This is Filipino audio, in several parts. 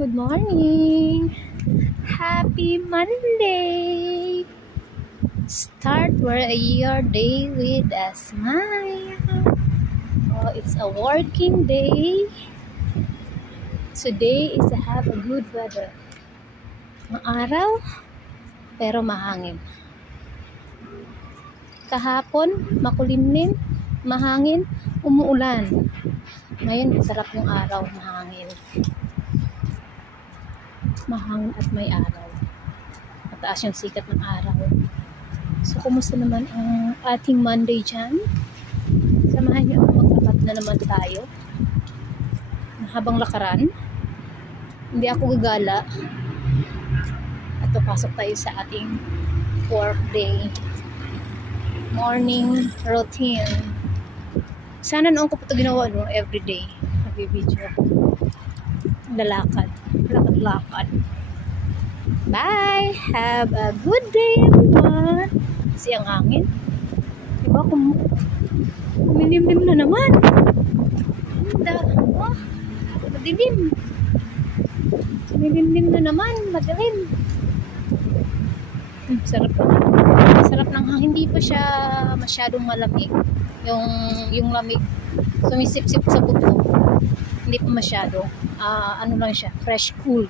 Good morning! Happy Monday! Start your day with a smile. Oh, it's a working day. Today is have a good weather. Maaraw, pero mahangin. Kahapon, makulimlim, mahangin, umuulan. Ngayon, sarap yung araw, mahangin. Mahangin at may araw. Mataas yung sikat ng araw. So, kumusta naman ang ating Monday dyan? Samahan niyo ako, maglapat na naman tayo. Habang lakaran, hindi ako gagala. At papasok tayo sa ating work day. Morning routine. Sana noon ko po ito ginawa, no? Everyday. Nag-video ako. Lalakad. Lakad. Bye! Have a good day, everyone! Kasi ang hangin. Diba? Kumilimlim na naman. Oh, madilim. Kumilimlim na naman. Madilim. Sarap na. Sarap ng hangin. Hindi pa siya masyadong malamig. Yung lamig sumisip-sip sa buto. Hindi pa masyado. Ano lang siya, fresh cool.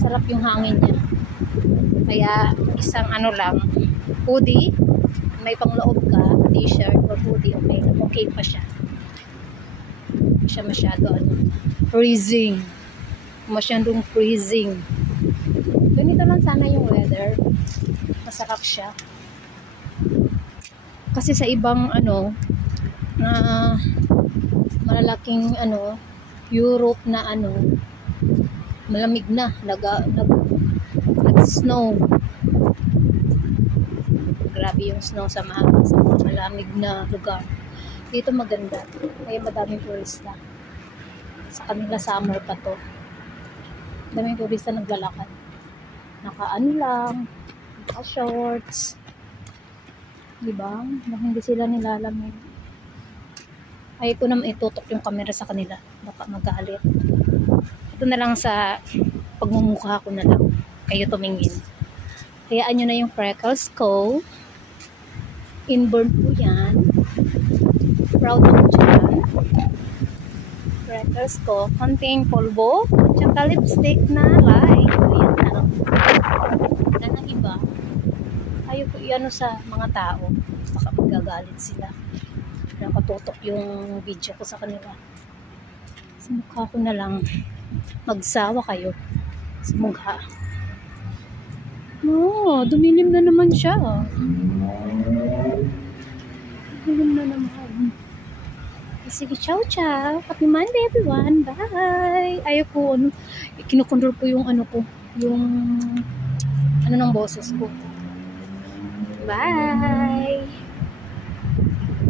Sarap yung hangin niya. Kaya isang ano lang, hoodie, may pangloob ka, t-shirt or hoodie, okay pa siya. Hindi siya masyado freezing. Masyadong freezing. Ganito lang sana yung weather. Masarap siya. Kasi sa ibang malalaking Europe na malamig na, nag-snow. Grabe yung snow sa mga malamig na lugar. Dito maganda. Kaya madaming turista. Sa kanila summer pa to. Daming turista naglalakad. Lang, naka-shorts. Diba? Hindi sila nilalamig. Ay, ito naman itutok yung camera sa kanila. Baka magalit. Ito na lang sa pagmumukha ko na lang. Kayo tumingin. Hayaan nyo na yung freckles ko. Inborn po yan. Proud ako dyan. Freckles ko. Konting polvo. Tsaka lipstick na light. Ayan na. Na ng iba. Ayaw ko iano sa mga tao. Baka magagalit sila. Nakatutok yung video ko sa kanila. Sa mukha ko na lang. Magsawa kayo sa mukha. Dumilim na naman siya. Dumilim na naman. Sige, ciao. Happy Monday, everyone. Bye. Ayaw ko, kinukontrol ko yung yung ng boses ko. Bye.